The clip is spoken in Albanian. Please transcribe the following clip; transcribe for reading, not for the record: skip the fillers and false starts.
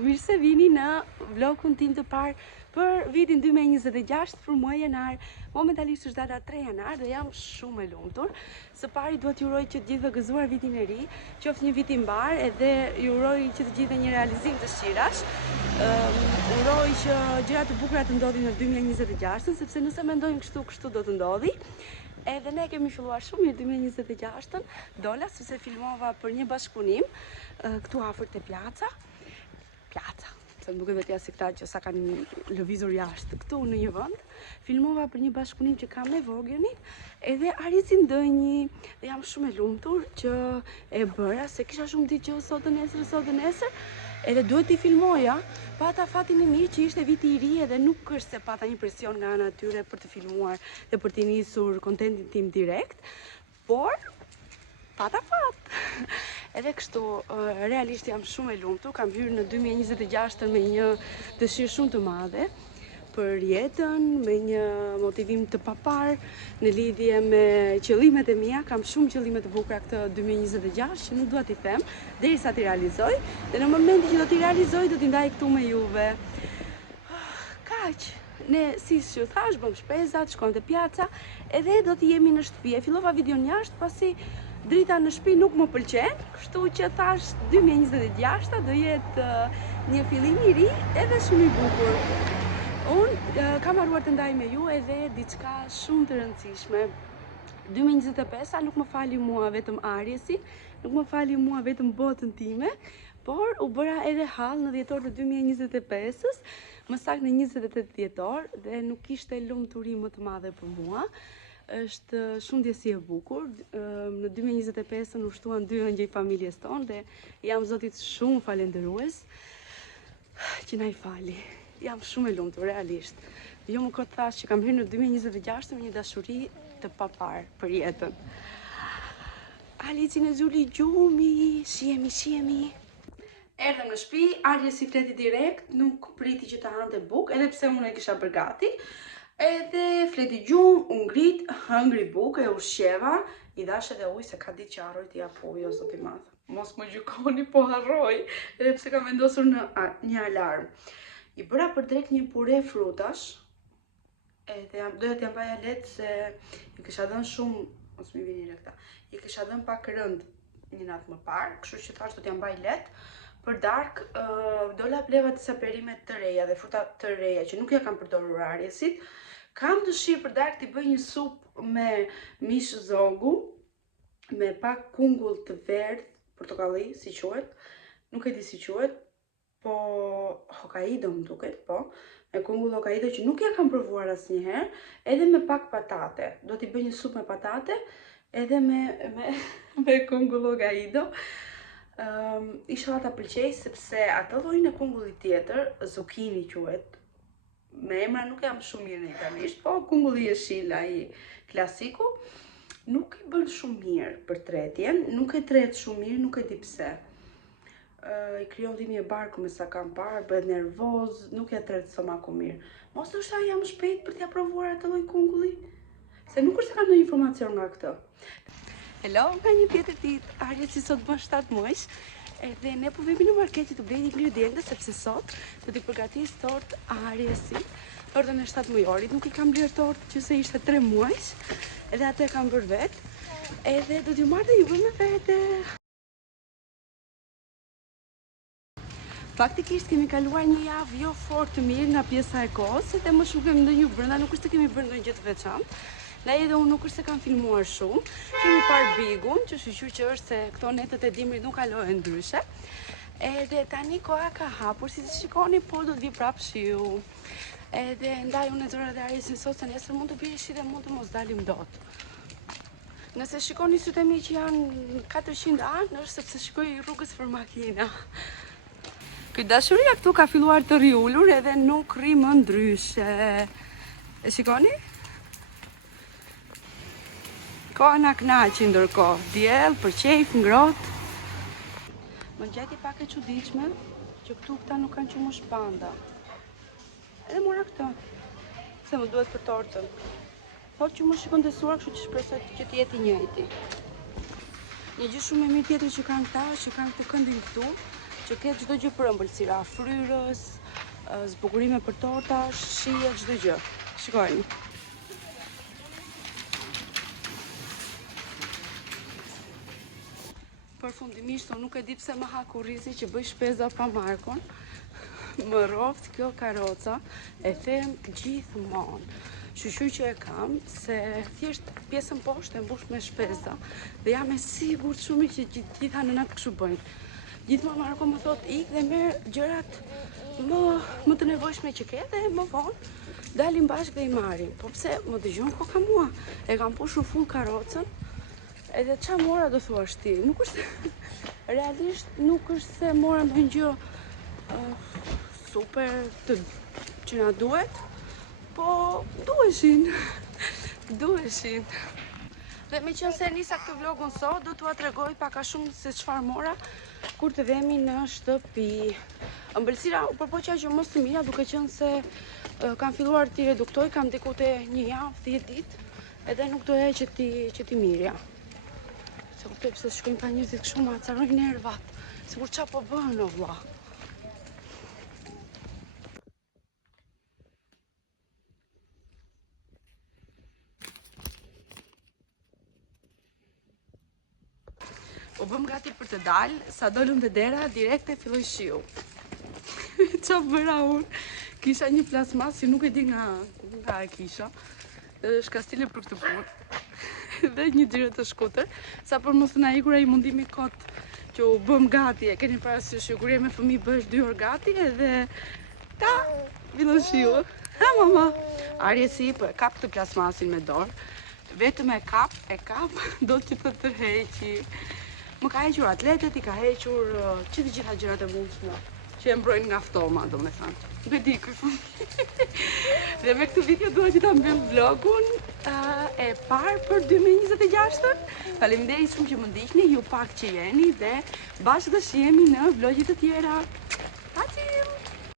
Mirë se vini në vlogun tim të parë për vitin 2026 për muaj janar. Momentalisht është data 3 janar dhe jam shumë e lumtur. Së pari duhet t'ju uroj që të gjithëve gëzuar vitin e ri, qoftë një vit i mbar edhe ju uroj që të gjithëve një realizim të shirash. Uroj që gjërat të bukura të ndodhin në 2026, sepse nëse mendojmë kështu do të ndodhi. Edhe ne kemi filluar shumë mirë 2026-ën, dola sepse filmova për një bashkëpunim këtu afër te placa, se më duket vetja si këta që sa kanë lëvizur jashtë këtu në një vend. Filmova për një bashkëpunim që kam me Vogenit edhe arriti ndonjë dhe jam shumë e lumtur që e bëra, se kisha shumë ditë që sot të nesër, edhe duhet t'i filmoja. Pata fatin e mirë që ishte viti i ri edhe nuk është se pata një presion nga ana tyre për të filmuar dhe për t'i nisur kontentin tim direkt, por pata fat. Edhe kështu, realisht jam shumë e lumtur, kam hyrë në 2026 me një dëshirë shumë të madhe për jetën, me një motivim të papar në lidhje me qëllimet e mia. Kam shumë qëllime të bukura këtë 2026 që nuk dua t'i them derisa t'i realizoj, dhe në momentin që do t'i realizoj do t'i ndaj këtu me juve. Kaq. Ne, si që thash, bëm shpezat, shkojmë te pjaca, edhe do t'i jemi në shtëpi. E fillova videon jashtë pasi drita në shtëpi nuk më pëlqen, kështu që thash 2026 do jetë një fillim i ri edhe shumë i bukur. Unë kam harruar të ndaj me ju edhe diçka shumë të rëndësishme. 2025 nuk më fali mua vetëm Ariesi, nuk më fali mua vetëm botën time, por u bëra edhe hall në dhjetor të 2025-s, më saktë në 28 dhjetor, dhe nuk ishte lumturi më të madhe për mua. Është shumë ndjesi e bukur. Në 2025 u shtuan 2 ëngjëj familjes tonë dhe jam Zotit shumë falendërues që na i fali. Jam shumë e lumtur, realisht. Jo më kot thash që kam hyrë në 2026 me një dashuri të papar për jetën. Alicin e zuli gjumi, shihemi. Erdhëm në shtëpi, Ariesi fleti direkt, nuk priti që të hante bukë, edhe pse unë e kisha bërgati. Edhe fleti gjumë, unë ngrit, hëngri bukë, e ushqeva, i dash edhe ujë se ka ditë që harroj t'i jap ujë, o Zoti i Madh. Mos më gjykoni, po harroj, edhe pse kam vendosur në një alarm. I bëra për drejt një pure frutash, edhe doja t'ja mbaja lehtë se i kisha dhënë shumë, mos më vini këta. I kisha dhënë pak rënd një natë më parë, kështu që thash do t'ja mbaj lehtë. Për dark, dola bleva disa perime të reja dhe fruta të reja që nuk ja kam përdorur Ariesit. Kam dëshirë për dark t'i bëj një supë me mish zogu, me pak kungull të verdh, portokalli, si quhet, nuk e di si quhet, po Hokkaido më duket, po, me kungull Hokkaido që nuk ja kam provuar asnjëherë, edhe me pak patate. Do t'i bëj një supë me patate, edhe me kungull Hokkaido. Inshallah ta pëlqej, sepse atë llojin e kungullit tjetër, zucchini quhet, me emra nuk jam shumë mirë në italisht, po kungulli jeshil ai klasiku, nuk i bën shumë mirë për tretjen, nuk e tret shumë mirë, nuk e di pse. I krijon dhimbje barku me sa kam parë, bëhet nervoz, nuk e tret stomaku mirë. Mos ndoshta jam shpejt për t'ia provuar atë lloj kungulli, se nuk është se kam ndonjë informacion nga këtë. Hello, nga një tjetër ditë, Ariesi sot bën 7 muaj, edhe ne po vemi në market të blejmë ingrediente, sepse sot do t'i përgatis tort Ariesi, tortën e 7 muajorit. Nuk i kam blerë tort që se ishte 3 muaj, edhe atë e kam bërë vetë, edhe do t'ju marrë dhe juve me vete. Faktikisht kemi kaluar një javë jo fort të mirë nga pjesa e kohës, edhe më shumë kemi ndonjë brenda, nuk është se kemi bërë ndonjë gjë të veçantë. Ndaj edhe unë nuk është se kam filmuar shumë, kemi parë Bigun, që shqyr që është se këto netët e dimrit nuk kalohen ndryshe. Edhe tani koha ka hapur, si të shikoni, po do t'vi prapë shiu. Edhe ndaj unë e zora dhe Ariesin sot se nesër mund të bie shi dhe mund të mos dalim dot. Nëse shikoni sytë e mi që janë 400 anë, është sepse shikoj rrugës për makina. Ky dashuria këtu ka filluar të rriullur edhe nuk rri më ndryshe. E shikoni? Koha na knaqi ndërkohë, diell, për qejf, ngrohtë. Më gjeti pak e çuditshme që këta nuk kanë qenë shpanda. Edhe mora këtë, se më duhet për tortën. Thotë që më shikon të suar, kështu që shpresoj që të jetë i njëjti. Një gjë shumë e mirë tjetër që kanë këta, që kanë këtë këndin këtu, që ketë çdo gjë për ëmbëlsira, fryrës, zbukurime për torta, shije, çdo gjë. Shikojeni. Përfundimisht, unë nuk e di pse më ha kurrizi që bëj shpeza pa Markon. Më roft kjo karoca, e them gjithmonë. Shqyr që e kam, se thjesht pjesën poshtë e mbush me shpeza dhe jam e sigurt shumë që gjitha nënat kështu bëjnë. Gjithmonë Marko më thot ik dhe merr gjërat më të nevojshme që ke dhe më vonë dalim bashkë dhe i marrim. Po pse më dëgjon koka mua? E kam pushur full karocën. Edhe qa mora do thuash ti? Nuk është, realisht nuk është se mora ndonjë gjë super që na duhet, po duheshin. Dhe me qënë se nisa këtë vlogun sot, do t'ua tregoj pak a shumë se çfarë mora kur të vemi në shtëpi. Ëmbëlsira u përpoqja që mos të mira, duke qenë se kam filluar t'i reduktoj, kam diku te 1 javë, 10 ditë, edhe nuk doja që ti mirja. Se kuptoj pse shkojnë pa njerëzit kështu ma acarojnë nervat. Sigur qa po bëhen o vlla. U bëm gati për të dalë, sa dolëm te dera, direkt e filloi shiu. Qa bëra unë? Kisha një plasmas që nuk e di nga e kisha. Shkastile për këtë punë. Dhe një xhiro të shkutër, sa për mos të na ikur ai mundimi kot që u bëm gati, e keni parasysh që kur je me fëmijë bësh 2 orë gati edhe ta fillon shiu. Ha mama. Arje si po e kap këtë plasmasin me dorë, vetëm e kap, do të të tërheqi. Më ka hequr atletet, i ka hequr që të gjitha gjërat e mundshme që e mbrojnë nga ftoma, domethënë. Nuk e di ky fëmijë. Dhe me këtë video dua që ta mbyll vlogun e parë për 2026-ën. Faleminderit shumë që më ndiqni, ju pak që jeni dhe bashkë do shihemi në vlogje të tjera. Pacim!